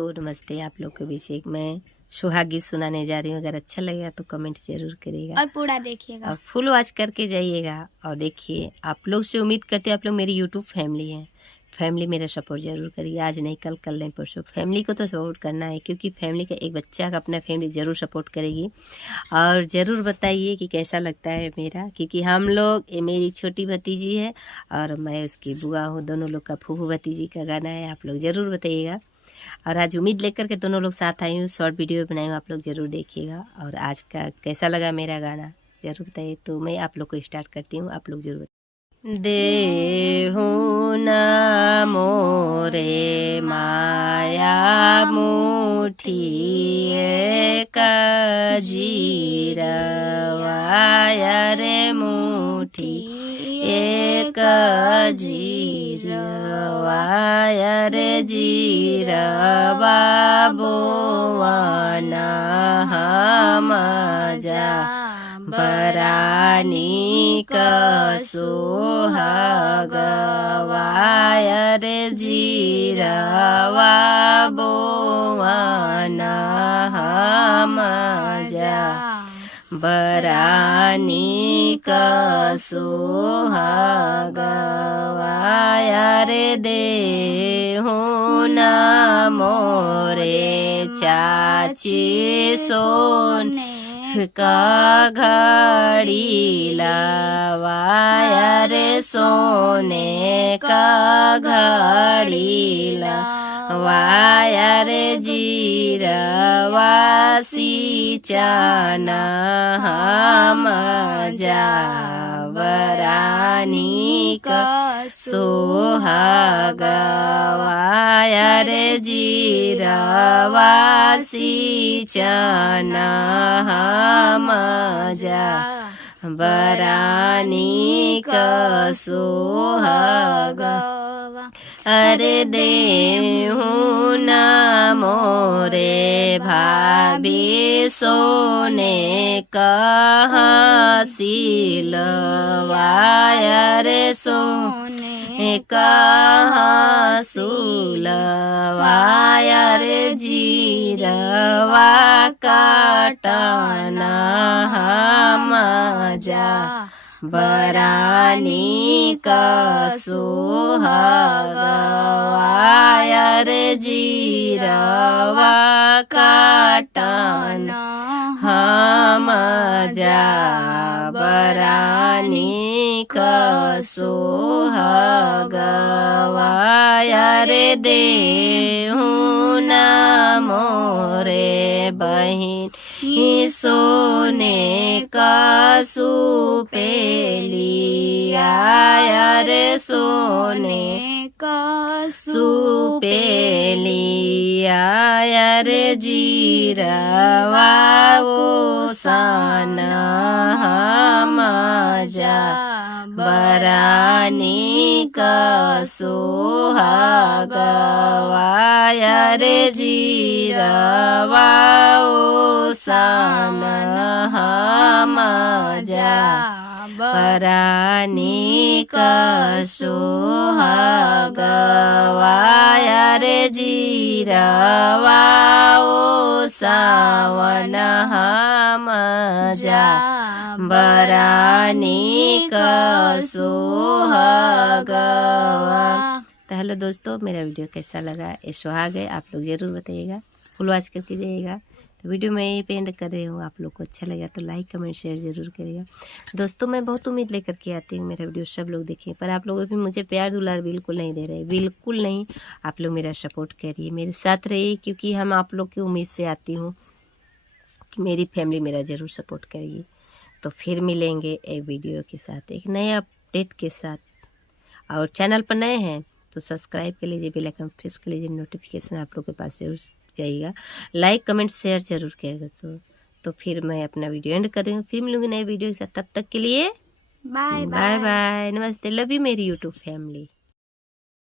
तो नमस्ते, आप लोग के बीच एक मैं सुहाग गीत सुनाने जा रही हूँ। अगर अच्छा लगेगा तो कमेंट जरूर करिएगा और पूरा देखिएगा और फुल वॉच करके जाइएगा। और देखिए, आप लोग से उम्मीद करते हैं आप लोग मेरी यूट्यूब फैमिली है। फैमिली मेरा सपोर्ट जरूर करिए, आज नहीं कल, कल नहीं परसों। फैमिली को तो सपोर्ट करना है, क्योंकि फैमिली का एक बच्चा का अपना फैमिली ज़रूर सपोर्ट करेगी। और ज़रूर बताइए कि कैसा लगता है मेरा, क्योंकि हम लोग, ये मेरी छोटी भतीजी है और मैं उसकी बुआ हूँ। दोनों लोग का फूफू भतीजी का गाना है, आप लोग ज़रूर बताइएगा। और आज उम्मीद लेकर के दोनों लोग साथ आई हूँ, शॉर्ट वीडियो बनाई हूँ, आप लोग ज़रूर देखिएगा। और आज का कैसा लगा मेरा गाना ज़रूर बताइए। तो मैं आप लोग को स्टार्ट करती हूँ, आप लोग ज़रूर देहु न मोरे माया मुठी एक जीरवाया रे मुठी एक जीरवाया रे जीरवा बोवाना हम जा बरानी कसुहागवाय रे जीरवा बोवाना हम जा बरानी कसुहागवाय रे देहु न मोरे चाची सोने का घड़ी लवाया रे सोने का घड़ी लवाया रे जीरवासी चाना हम जा बरानी का सोहागवाया रे जीरवासी चाना हम जा बरानी का सोहागवा अरे देहु न मोरे भाभी सोने कहाँ सिलवाया रे सोने कहाँ सुलवाया रे जीरवा काटना हम जा बरानी का सोहागवाया रे जीरवा काटना हम जा बरानी का सोहागवाया रे देहु न मोरे बहिन सोने का सुपेली आया रे सोने का सुपेली आया रे जीरवा वो साना हम जा बरानी का सोहागवाया रे जीरवा ओ सानन हम जा बरानी का सोहागवाया रे जीरवा ओ सावन हम जा बरानी का सोहागवा। तो हेलो दोस्तों, मेरा वीडियो कैसा लगा, ये सुहाग है, आप लोग ज़रूर बताइएगा, फुल वॉच करके जाइएगा। तो वीडियो मैं यही पे एंड कर रही हूँ, आप लोग को अच्छा लगा तो लाइक कमेंट शेयर ज़रूर करिएगा। दोस्तों, मैं बहुत उम्मीद लेकर के आती हूँ, मेरा वीडियो सब लोग देखें, पर आप लोग भी मुझे प्यार दुलार बिल्कुल नहीं दे रहे, बिल्कुल नहीं। आप लोग मेरा सपोर्ट करिए, मेरे साथ रहिए, क्योंकि हम आप लोग की उम्मीद से आती हूँ कि मेरी फैमिली मेरा ज़रूर सपोर्ट करिए। तो फिर मिलेंगे एक वीडियो के साथ, एक नए अपडेट के साथ। और चैनल पर नए हैं तो सब्सक्राइब कर लीजिए, बेल आइकन प्रेस कर लीजिए, नोटिफिकेशन आप लोग के पास जरूर जाइएगा। लाइक कमेंट शेयर जरूर करिएगा। तो फिर मैं अपना वीडियो एंड कर रही हूँ, फिर मिलूंगी नए वीडियो के साथ। तब तक के लिए बाय बाय बाय, नमस्ते, लव यू मेरी यूट्यूब फैमिली।